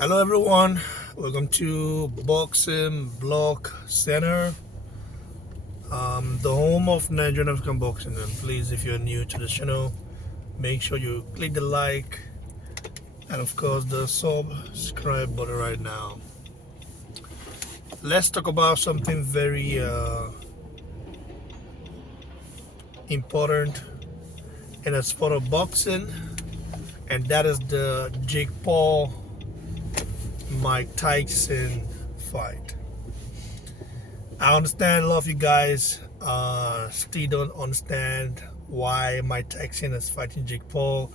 Hello everyone, welcome to Boxing Block Center, the home of Nigerian African boxing. And please, if you're new to the channel, make sure you click the like and of course the subscribe button right now. Let's talk about something very important in the sport of boxing, and that is the Jake Paul Mike Tyson fight. I understand a lot of you guys still don't understand why Mike Tyson is fighting Jake Paul,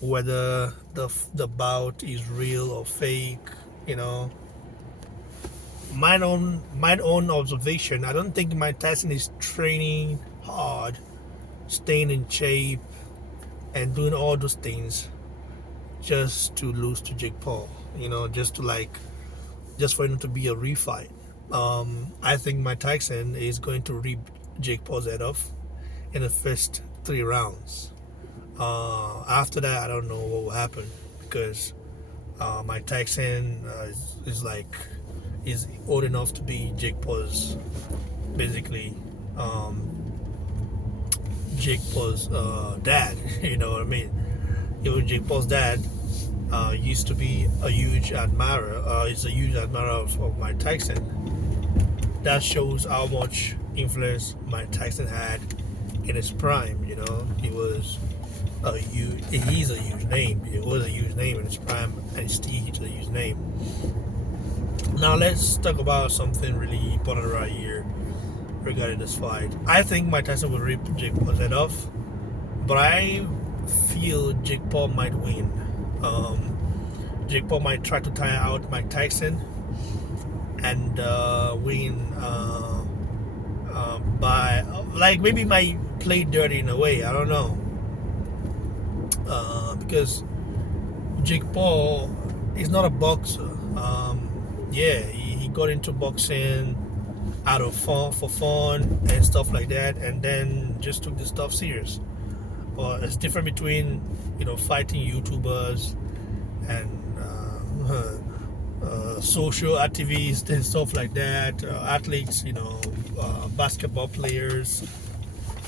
whether the bout is real or fake. You know, my own observation. I don't think Mike Tyson is training hard, staying in shape, and doing all those things just to lose to Jake Paul. You know, just for him to be a refight. I think Mike Tyson is going to rip Jake Paul's head off in the first 3 rounds. After that, I don't know what will happen because Mike Tyson is old enough to be Jake Paul's basically Jake Paul's dad. You know what I mean? Even Jake Paul's dad used to be a huge admirer. Is a huge admirer of Mike Tyson. That shows how much influence Mike Tyson had in his prime. You know, he's a huge name. It was a huge name in his prime, and still is a huge name. Now let's talk about something really important right here regarding this fight. I think Mike Tyson will rip Jake Paul's head off, but I feel Jake Paul might win. Jake Paul might try to tire out Mike Tyson and win by maybe might play dirty in a way. I don't know because Jake Paul is not a boxer. Yeah, he got into boxing out of fun for fun and stuff like that, and then just took the stuff serious. But it's different between fighting YouTubers and social activists and stuff like that, athletes, basketball players.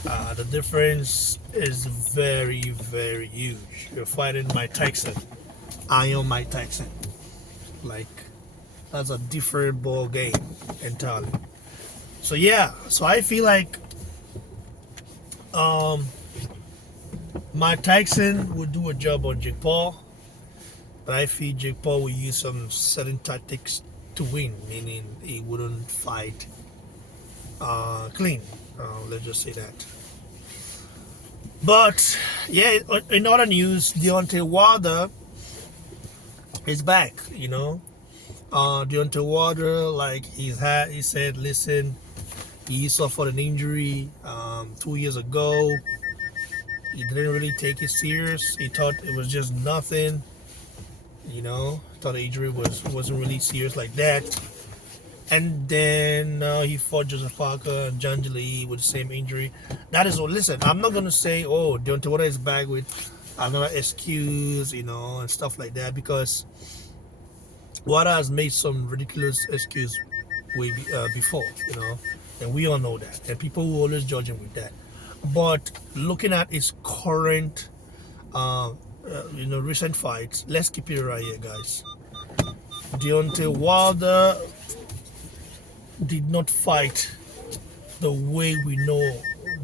The difference is very, very huge. You're fighting Mike Tyson, Iron Mike Tyson. Like, that's a different ball game entirely. So yeah, so I feel like Mike Tyson would do a job on Jake Paul. But I feel Jake Paul will use some certain tactics to win, meaning he wouldn't fight clean. Let's just say that. But yeah, in other news, Deontay Wilder is back. Deontay Wilder, he said, listen, he suffered an injury 2 years ago. He didn't really take it serious. He thought it was just nothing. Thought the injury wasn't really serious like that. And then he fought Joseph Parker and John Lee with the same injury. That is all. Listen, I'm not gonna say, oh, Deontay Wilder is back with another excuse, and stuff like that, because Wilder has made some ridiculous excuse way before, and we all know that, and people will always judge him with that. But looking at his current recent fights. Let's keep it right here, guys. Deontay Wilder did not fight the way we know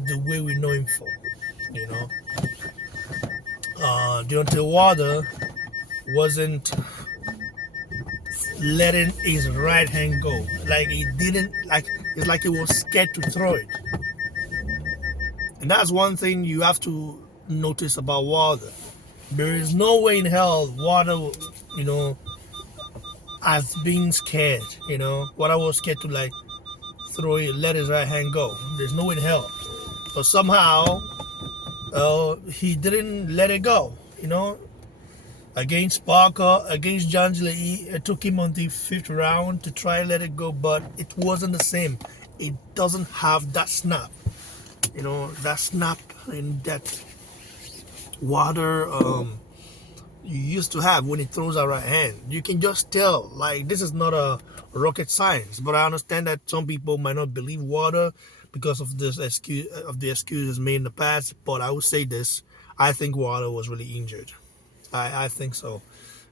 him for. Deontay Wilder wasn't letting his right hand go. It's like he was scared to throw it. And that's one thing you have to notice about Wilder. There is no way in hell Wilder, has been scared. Wilder was scared to throw it, let his right hand go. There's no way in hell. But somehow, he didn't let it go. Against Parker, against John Lee, it took him on the 5th round to try let it go, but it wasn't the same. It doesn't have that snap. That snap in that Wilder you used to have when he throws a right hand. You can just tell, like, this is not a rocket science. But I understand that some people might not believe water because of this excuse of the excuses made in the past. But I would say this: I think water was really injured. I think so.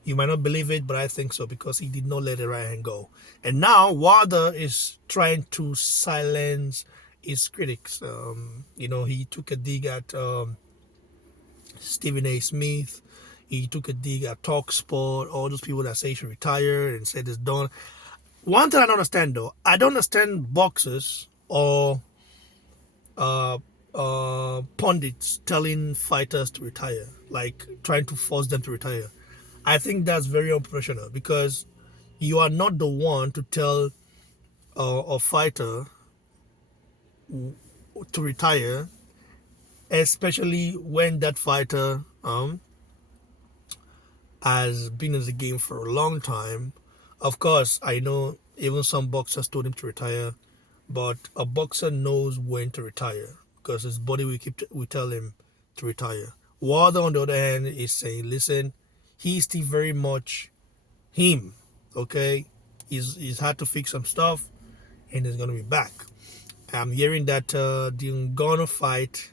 You might not believe it, but I think so because he did not let the right hand go. And now Wilder is trying to silence his critics. He took a dig at Stephen A. Smith. He took a dig at TalkSport, all those people that say he should retire and said it's done. One thing I don't understand though, I don't understand boxers or uh, pundits telling fighters to retire, like trying to force them to retire. I think that's very unprofessional because you are not the one to tell a fighter to retire, especially when that fighter has been in the game for a long time. Of course, I know even some boxers told him to retire, but a boxer knows when to retire because his body will tell him to retire. Wilder, on the other hand, is saying, listen, he's still very much him. Okay, he's had to fix some stuff, and he's gonna be back. I'm hearing that the Ngannou fight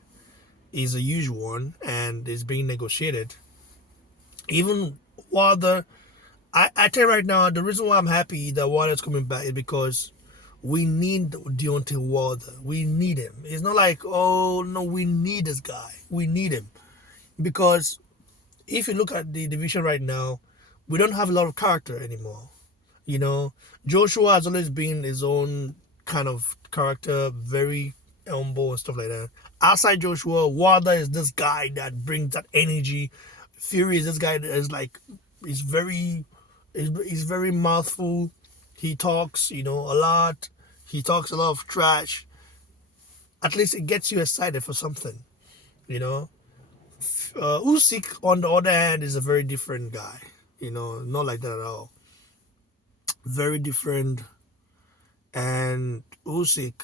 is a huge one and is being negotiated. Even Wilder, I tell you right now, the reason why I'm happy that Wilder's coming back is because we need Deontay Wilder. We need him. It's not like, oh no, we need this guy. We need him because if you look at the division right now, we don't have a lot of character anymore. You know, Joshua has always been his own kind of character, very humble and stuff like that. Outside Joshua, Wilder is this guy that brings that energy. Fury is this guy that is like, he's he's very mouthful. He talks, a lot. He talks a lot of trash. At least it gets you excited for something, you know. Usyk, on the other hand, is a very different guy. Not like that at all. Very different. And Usyk,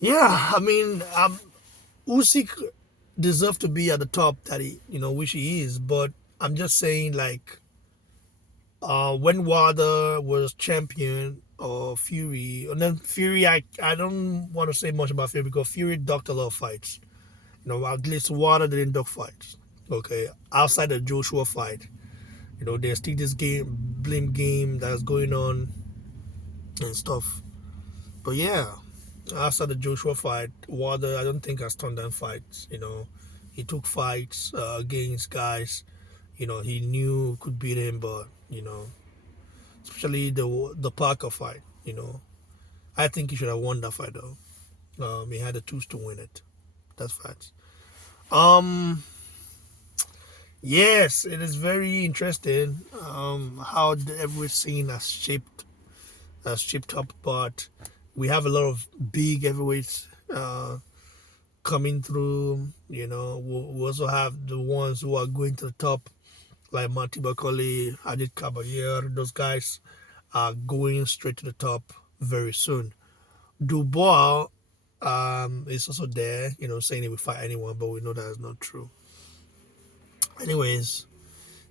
yeah, I mean, Usyk deserves to be at the top that which he is. But I'm just saying, like, when Wilder was champion or Fury, and then Fury, I don't want to say much about Fury because Fury ducked a lot of fights. At least Wilder didn't duck fights. Okay, outside the Joshua fight, there's still this blame game that's going on and stuff. But yeah, after the Joshua fight, Wilder, I don't think has turned down fights. He took fights against guys, he knew could beat him, but especially the Parker fight. I think he should have won that fight though. He had the tools to win it. That's facts. Yes, it is very interesting how the heavyweight scene has shaped up, but we have a lot of big heavyweights coming through. We also have the ones who are going to the top, like Marty Bakole, Adit Kabayar. Those guys are going straight to the top very soon. Dubois is also there, saying he will fight anyone, but we know that is not true. Anyways,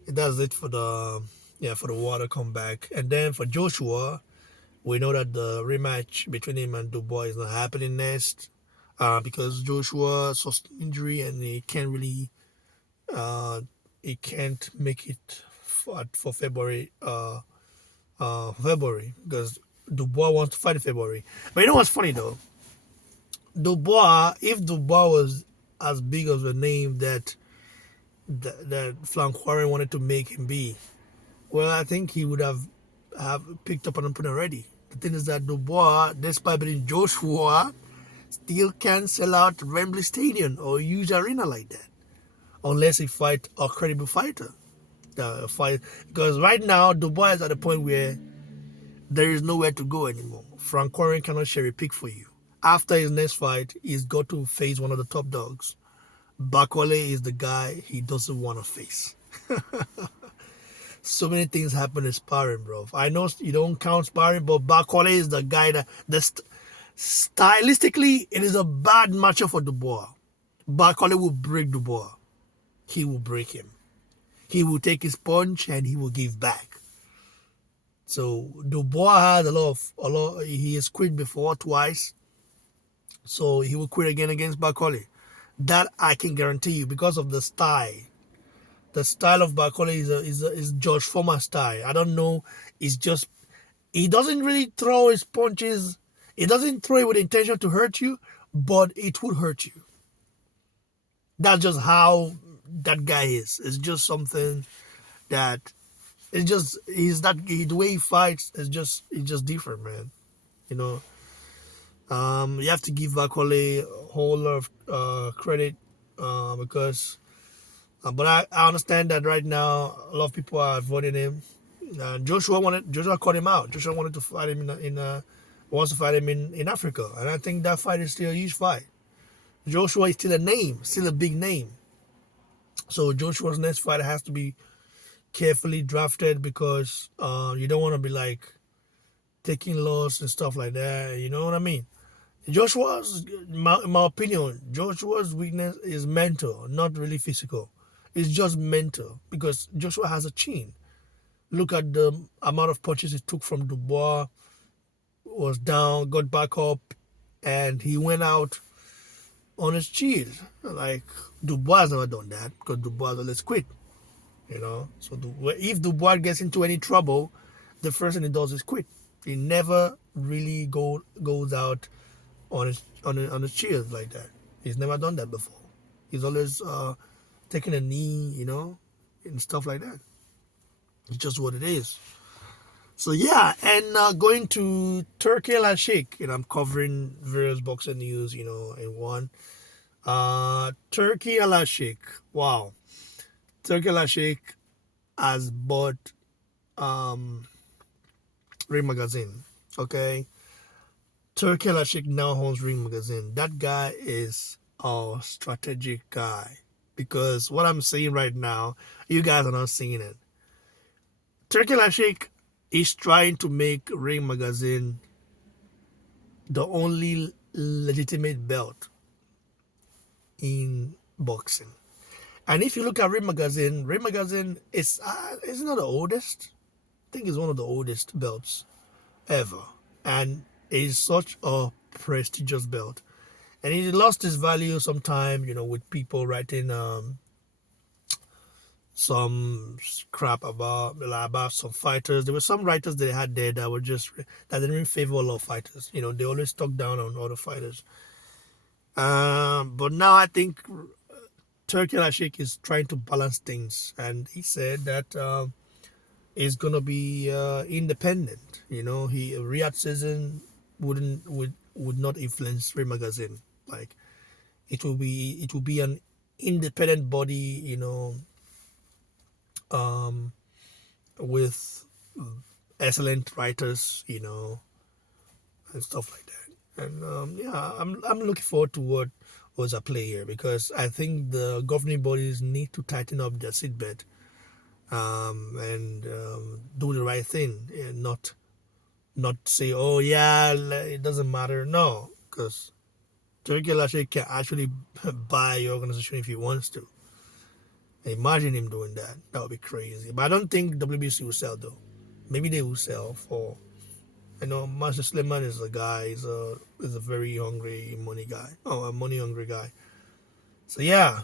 that's it for the Wilder comeback. And then for Joshua, we know that the rematch between him and Dubois is not happening next because Joshua sustained injury and he can't make it for February. February because Dubois wants to fight in February. But you know what's funny though? If Dubois was as big of a name that Flanquarin wanted to make him be, well, I think he would have picked up an opponent already. The thing is that Dubois, despite being Joshua, still can't sell out Wembley Stadium or huge arena like that, unless he fight a credible fighter. Because right now Dubois is at a point where there is nowhere to go anymore. Frank Warren cannot cherry pick for you. After his next fight, he's got to face one of the top dogs. Bakole is the guy he doesn't want to face. So many things happen in sparring, bro. I know you don't count sparring, but Bakole is the guy that stylistically it is a bad matchup for Dubois. Bakole will break Dubois. he will break him. He will take his punch and he will give back. So Dubois had a lot. He has quit before twice, so he will quit again against Bakole. That I can guarantee you because of the style. The style of Bakole is George Foreman style. I don't know. It's just he doesn't really throw his punches. He doesn't throw it with intention to hurt you, but it would hurt you. That's just how that guy is. It's just something that it's just the way he fights is just different, man. You know, you have to give Bakole a whole lot of credit because, but I understand that right now a lot of people are avoiding him. Joshua called him out. Joshua wanted to fight him wants to fight him in Africa, and I think that fight is still a huge fight. Joshua is still a name, still a big name. So Joshua's next fight has to be carefully drafted because you don't want to be like taking loss and stuff like that. You know what I mean? In my opinion, Joshua's weakness is mental, not really physical. It's just mental because Joshua has a chin. Look at the amount of punches he took from Dubois, was down, got back up, and he went out on his chin. Like Dubois has never done that because Dubois always quit. You know, so if Dubois gets into any trouble, the first thing he does is quit. He never really goes out on his chairs like that. He's never done that before. He's always taking a knee, you know, and stuff like that. It's just what it is. So yeah, and going to Turki Al-Sheikh, I'm covering various boxing news, in one. Turki Al-Sheikh, wow. Turki Al-Sheikh has bought Ring Magazine, okay? Turki Al-Sheikh now owns Ring Magazine. That guy is a strategic guy because what I'm saying right now, you guys are not seeing it. Turki Al-Sheikh is trying to make Ring Magazine the only legitimate belt in boxing. And if you look at Ring Magazine is not the oldest. I think it's one of the oldest belts ever, and it is such a prestigious belt. And it lost its value sometime, with people writing some crap about some fighters. There were some writers they had there that were that didn't favor a lot of fighters. They always talk down on other fighters. But now I think Turki Al-Sheikh is trying to balance things, and he said that he's gonna be independent. Riyadh season would not influence Ring Magazine. Like it will be an independent body. With excellent writers, and stuff like that. And yeah, I'm looking forward to what was a play here because I think the governing bodies need to tighten up their seatbelt and do the right thing and not say, oh yeah, it doesn't matter. No, because Turki Al-Sheikh can actually buy your organization if he wants to. Imagine him doing that. That would be crazy. But I don't think WBC will sell though. Maybe they will sell for. Master Slimman is a guy. Is a very hungry money guy. Oh, a money hungry guy. So yeah.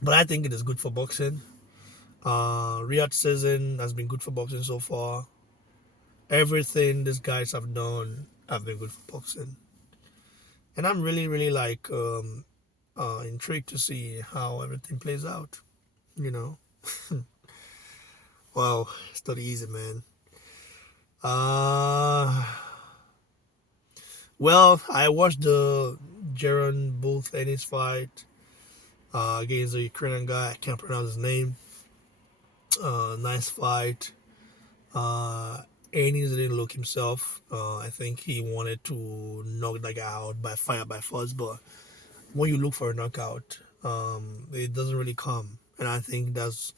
But I think it is good for boxing. Riyadh season has been good for boxing so far. Everything these guys have done have been good for boxing. And I'm really, really intrigued to see how everything plays out. Wow, it's not easy, man. Well, I watched the Jaron Booth Ennis fight against the Ukrainian guy. I can't pronounce his name. Nice fight. Ennis didn't look himself. I think he wanted to knock that guy out by fire by force, but when you look for a knockout, it doesn't really come. And I think that's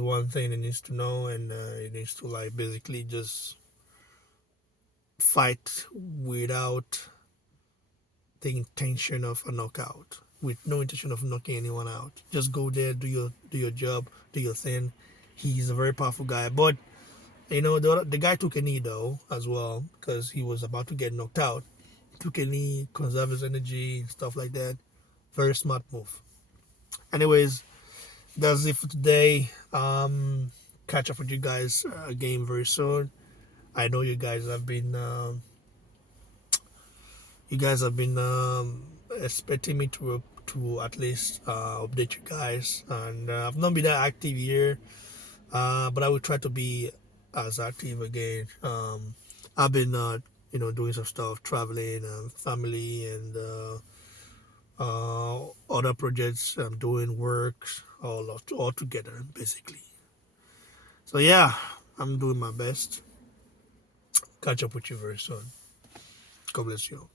one thing he needs to know, and he needs to basically just fight without the intention of a knockout. with no intention of knocking anyone out. Just go there, do your job, do your thing. He's a very powerful guy, but the guy took a knee though as well because he was about to get knocked out. Took a knee, conserve his energy, stuff like that. Very smart move. Anyways, that's it for today. Catch up with you guys again very soon. I know you guys have been expecting me to at least update you guys, and I've not been that active here, but I will try to be as active again. I've been doing some stuff, traveling, family, and other projects. I'm doing works all together basically. So yeah, I'm doing my best. Catch up with you very soon. God bless you.